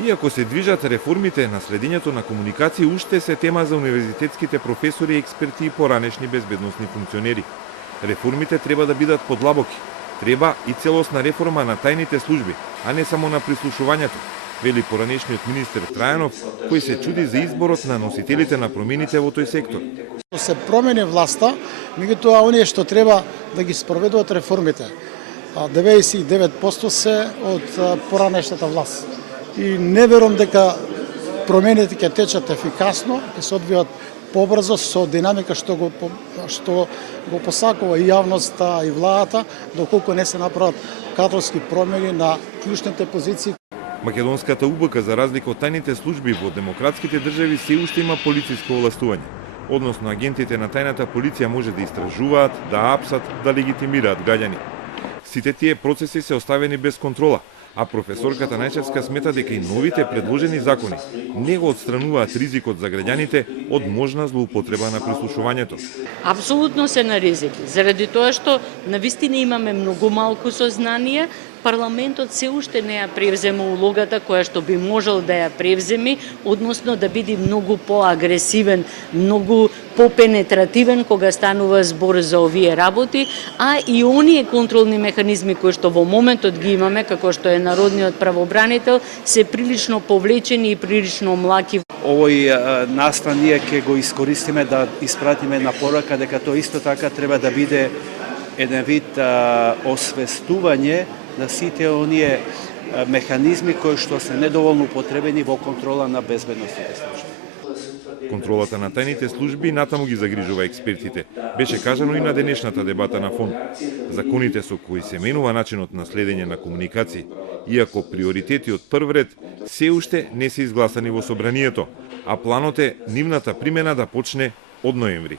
Иако се движат реформите, наследењето на комуникација уште се тема за универзитетските професори, експерти и поранешни безбедносни функционери. Реформите треба да бидат подлабоки. Треба и целосна реформа на тајните служби, а не само на прислушувањето, вели поранешниот министер Трајанов, кој се чуди за изборот на носителите на промените во тој сектор. Се промени власта, меѓутоа оние што треба да ги спроведуваат реформите. 99% се од поранешната власт. И не верувам дека промените ќе течат ефикасно, ќе се одвијат побрзо со динамика што го посакува и јавноста и владата, доколку не се направат кадровски промени на клучните позиции. Македонската УБК, за разлика од тајните служби во демократските држави, се уште има полициско овластување. Односно, агентите на тајната полиција може да истражуваат, да апсат, да легитимираат граѓани. Сите тие процеси се оставени без контрола, а професорката Најчевска смета дека и новите предложени закони не го отстрануваат ризикот за граѓаните од можна злоупотреба на прислушувањето. Апсолутно се на ризик, заради тоа што навистина имаме многу малку сознание. Парламентот се уште не ја превзема улогата која што би можел да ја превземе, односно да биде многу поагресивен, многу попенетративен кога станува збор за овие работи, а и оние контролни механизми кои што во моментот ги имаме, како што е народниот правобранител, се прилично повлечени и прилично млаки. Овој настан ние ќе го искористиме да испратиме на порака дека тоа исто така треба да биде еден вид освестување на сите оние механизми кои што се недоволно употребени во контрола на безбедносните служби. Контролата на тајните служби натаму ги загрижува експертите. Беше кажано и на денешната дебата на фонд. Законите со кои се менува начинот на следење на комуникации, иако приоритети од прв ред се уште не се изгласани во собранието, а планот е нивната примена да почне од ноември.